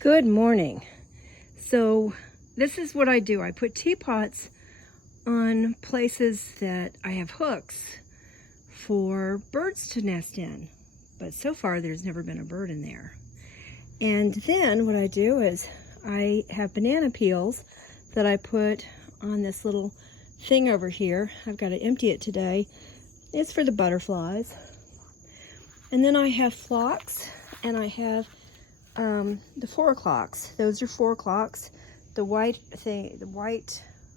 Good morning. So this is what I do. I put teapots on places that I have hooks for birds to nest in. But so far there's never been a bird in there. And then what I do is I have banana peels that I put on this little thing over here. I've got to empty it today. It's for the butterflies. And then I have phlox, and I have the 4 o'clocks. Those are 4 o'clocks. The white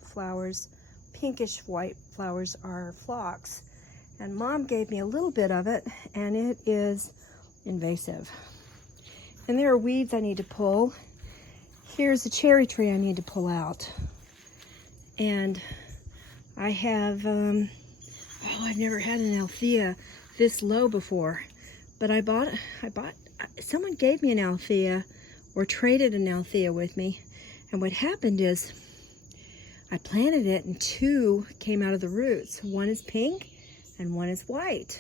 flowers, pinkish white flowers, are phlox. And Mom gave me a little bit of it, and it is invasive. And there are weeds I need to pull. Here's a cherry tree I need to pull out. And I have, I've never had an Althea this low before. But someone gave me an Althea, or traded an Althea with me. And what happened is, I planted it and 2 came out of the roots. One is pink and one is white.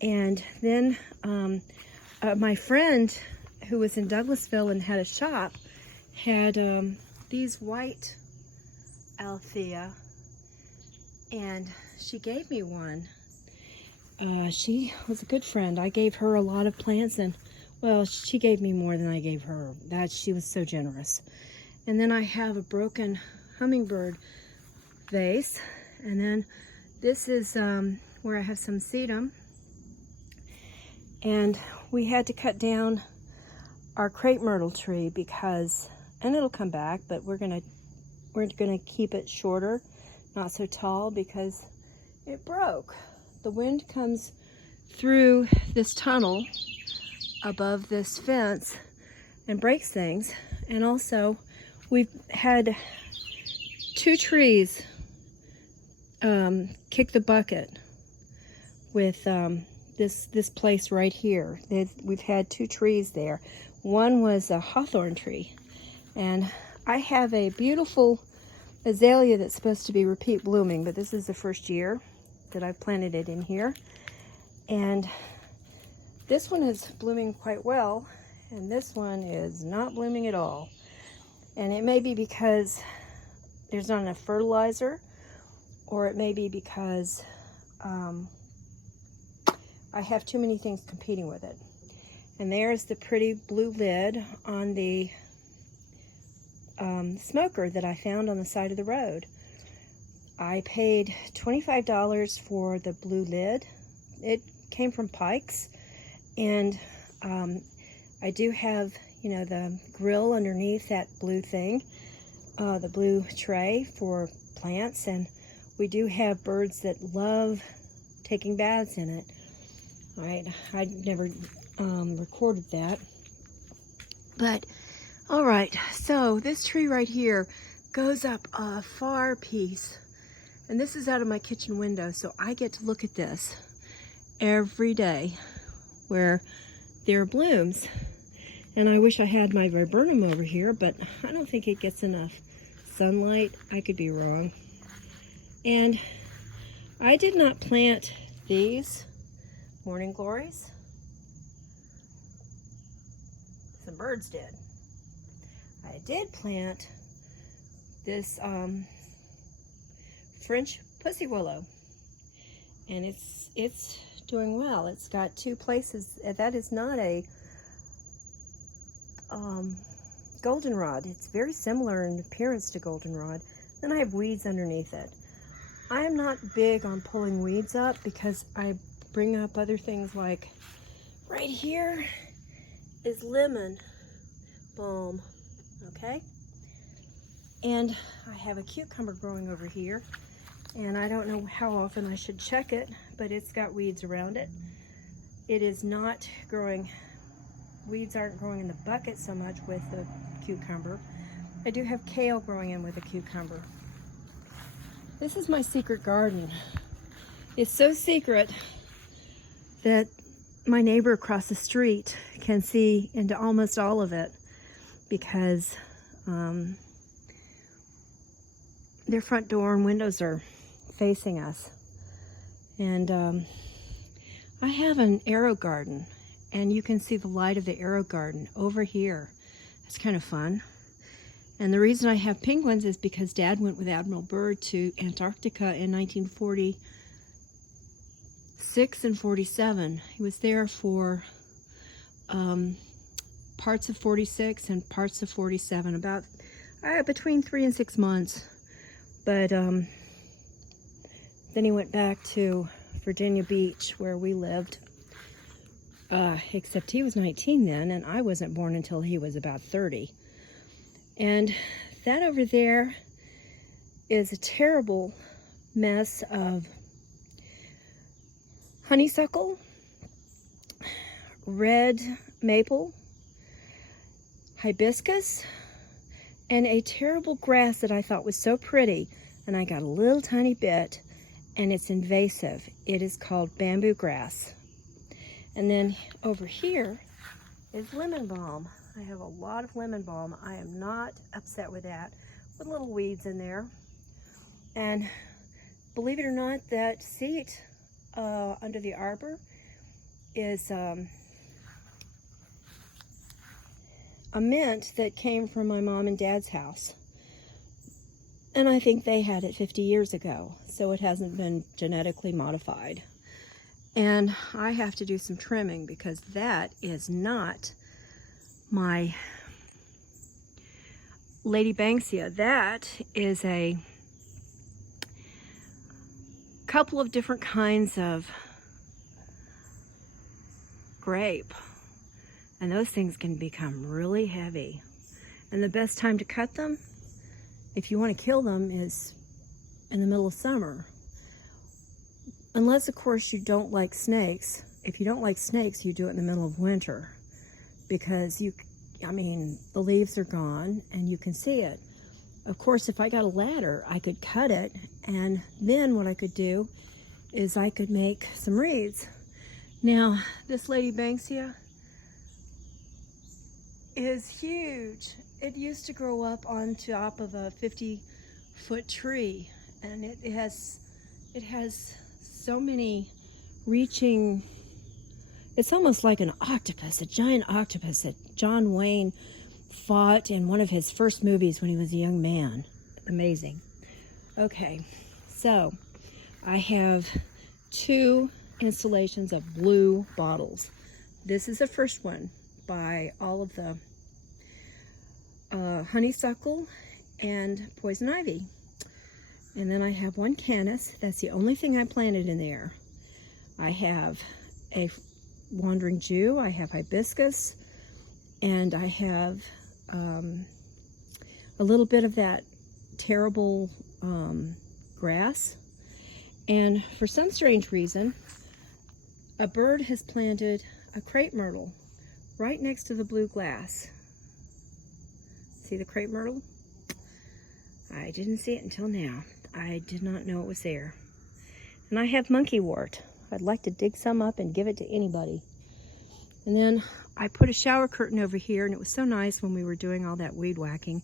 And then my friend who was in Douglasville and had a shop had these white Althea, and she gave me one. She was a good friend. I gave her a lot of plants, and well, she gave me more than I gave her. She was so generous. And then I have a broken hummingbird vase, and then this is where I have some sedum. And we had to cut down our crepe myrtle tree because, and it'll come back, but we're gonna keep it shorter, not so tall, because it broke. The wind comes through this tunnel above this fence and breaks things. And also, we've had 2 trees kick the bucket with this place right here. We've had 2 trees there. One was a hawthorn tree, and I have a beautiful azalea that's supposed to be repeat blooming, but this is the first year that I've planted it in here. And this one is blooming quite well, and this one is not blooming at all. And it may be because there's not enough fertilizer, or it may be because I have too many things competing with it. And there's the pretty blue lid on the smoker that I found on the side of the road. I paid $25 for the blue lid. It came from Pikes, and I do have, the grill underneath that blue thing, the blue tray for plants, and we do have birds that love taking baths in it. All right, I never recorded that, but all right. So this tree right here goes up a far piece. And this is out of my kitchen window, so I get to look at this every day where there are blooms. And I wish I had my viburnum over here, but I don't think it gets enough sunlight. I could be wrong. And I did not plant these morning glories. Some birds did. I did plant this French pussy willow, and it's doing well. It's got 2 places. That is not a goldenrod. It's very similar in appearance to goldenrod. Then I have weeds underneath it. I am not big on pulling weeds up because I bring up other things, like right here is lemon balm, okay? And I have a cucumber growing over here, and I don't know how often I should check it, but it's got weeds around it. It is not growing, weeds aren't growing in the bucket so much with the cucumber. I do have kale growing in with a cucumber. This is my secret garden. It's so secret that my neighbor across the street can see into almost all of it, because their front door and windows are facing us. And I have an arrow garden, and you can see the light of the arrow garden over here. It's kind of fun. And the reason I have penguins is because Dad went with Admiral Byrd to Antarctica in 1946 and 47. He was there for parts of 46 and parts of 47, about between 3 and 6 months. But then he went back to Virginia Beach, where we lived. Except he was 19 then, and I wasn't born until he was about 30. And that over there is a terrible mess of honeysuckle, red maple, hibiscus, and a terrible grass that I thought was so pretty, and I got a little tiny bit, and it's invasive. It is called bamboo grass. And then over here is lemon balm. I have a lot of lemon balm. I am not upset with that, with little weeds in there. And believe it or not, that seat under the arbor is a mint that came from my mom and dad's house. And I think they had it 50 years ago, so it hasn't been genetically modified. And I have to do some trimming because that is not my Lady Banksia. That is a couple of different kinds of grape. And those things can become really heavy. And the best time to cut them, if you want to kill them, is in the middle of summer. Unless, of course, you don't like snakes. If you don't like snakes, you do it in the middle of winter. Because the leaves are gone and you can see it. Of course, if I got a ladder, I could cut it. And then what I could do is I could make some reeds. Now, this Lady Banksia is huge. It used to grow up on top of a 50-foot tree. And it has so many reaching, it's almost like an octopus, a giant octopus that John Wayne fought in one of his first movies when he was a young man. Amazing. Okay, so I have 2 installations of blue bottles. This is the first one by all of the honeysuckle and poison ivy. And then I have 1 canis. That's the only thing I planted in there. I have a wandering Jew, I have hibiscus, and I have a little bit of that terrible grass. And for some strange reason, a bird has planted a crepe myrtle right next to the blue glass. See the crepe myrtle? I didn't see it until now. I did not know it was there. And I have monkeywort. I'd like to dig some up and give it to anybody. And then I put a shower curtain over here, and it was so nice when we were doing all that weed whacking.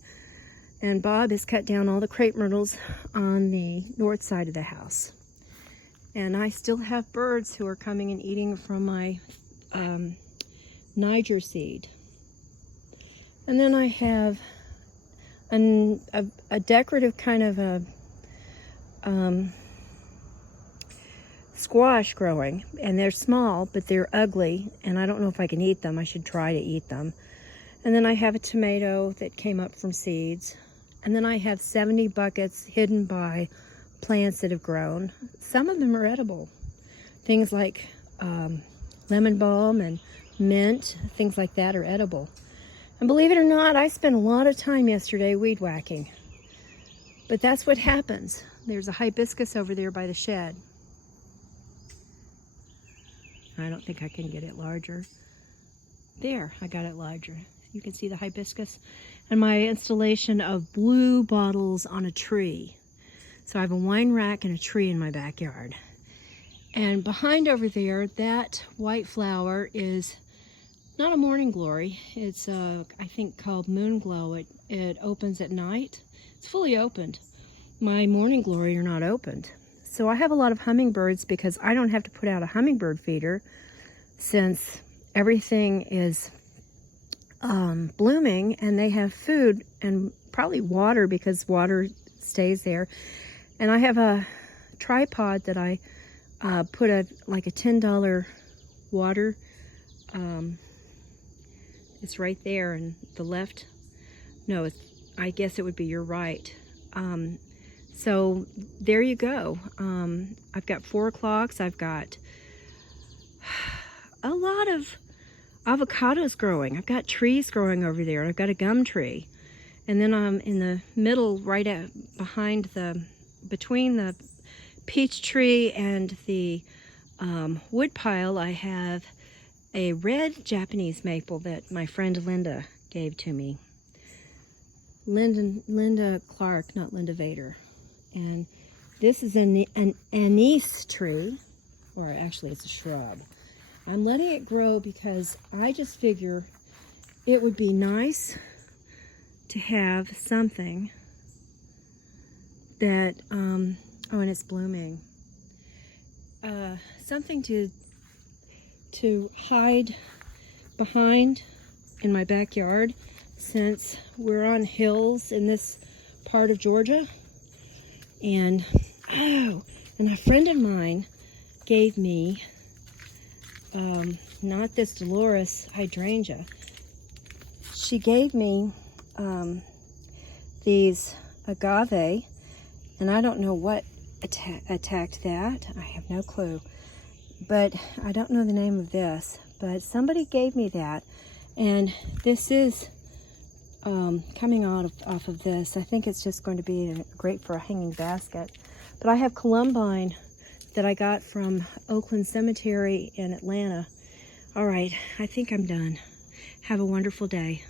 And Bob has cut down all the crepe myrtles on the north side of the house. And I still have birds who are coming and eating from my Niger seed. And then I have a decorative kind of a squash growing, and they're small, but they're ugly, and I don't know if I can eat them. I should try to eat them. And then I have a tomato that came up from seeds, and then I have 70 buckets hidden by plants that have grown. Some of them are edible. Things like lemon balm and mint, things like that are edible. And believe it or not, I spent a lot of time yesterday weed whacking. But that's what happens. There's a hibiscus over there by the shed. I don't think I can get it larger. There, I got it larger. You can see the hibiscus. And my installation of blue bottles on a tree. So I have a wine rack and a tree in my backyard. And behind over there, that white flower is not a morning glory. It's I think called moon glow. It opens at night. It's fully opened. My morning glory are not opened. So I have a lot of hummingbirds because I don't have to put out a hummingbird feeder since everything is blooming, and they have food and probably water because water stays there. And I have a tripod that I put like a $10 water. It's right there, and the left. No, I guess it would be your right. So there you go. I've got 4 o'clocks. I've got a lot of avocados growing. I've got trees growing over there. I've got a gum tree. And then I'm in the middle, right between the peach tree and the wood pile, I have a red Japanese maple that my friend Linda gave to me. Linda Clark, not Linda Vader. And this is an anise tree, or actually it's a shrub. I'm letting it grow because I just figure it would be nice to have something that, oh, and it's blooming. Something to hide behind in my backyard, since we're on hills in this part of Georgia. And a friend of mine gave me not this Dolores hydrangea. She gave me these agave, and I don't know what attacked that. I have no clue. But I don't know the name of this, but somebody gave me that, and this is coming off of this. I think it's just going to be great for a hanging basket. But I have columbine that I got from Oakland Cemetery in Atlanta. All right, I think I'm done. Have a wonderful day.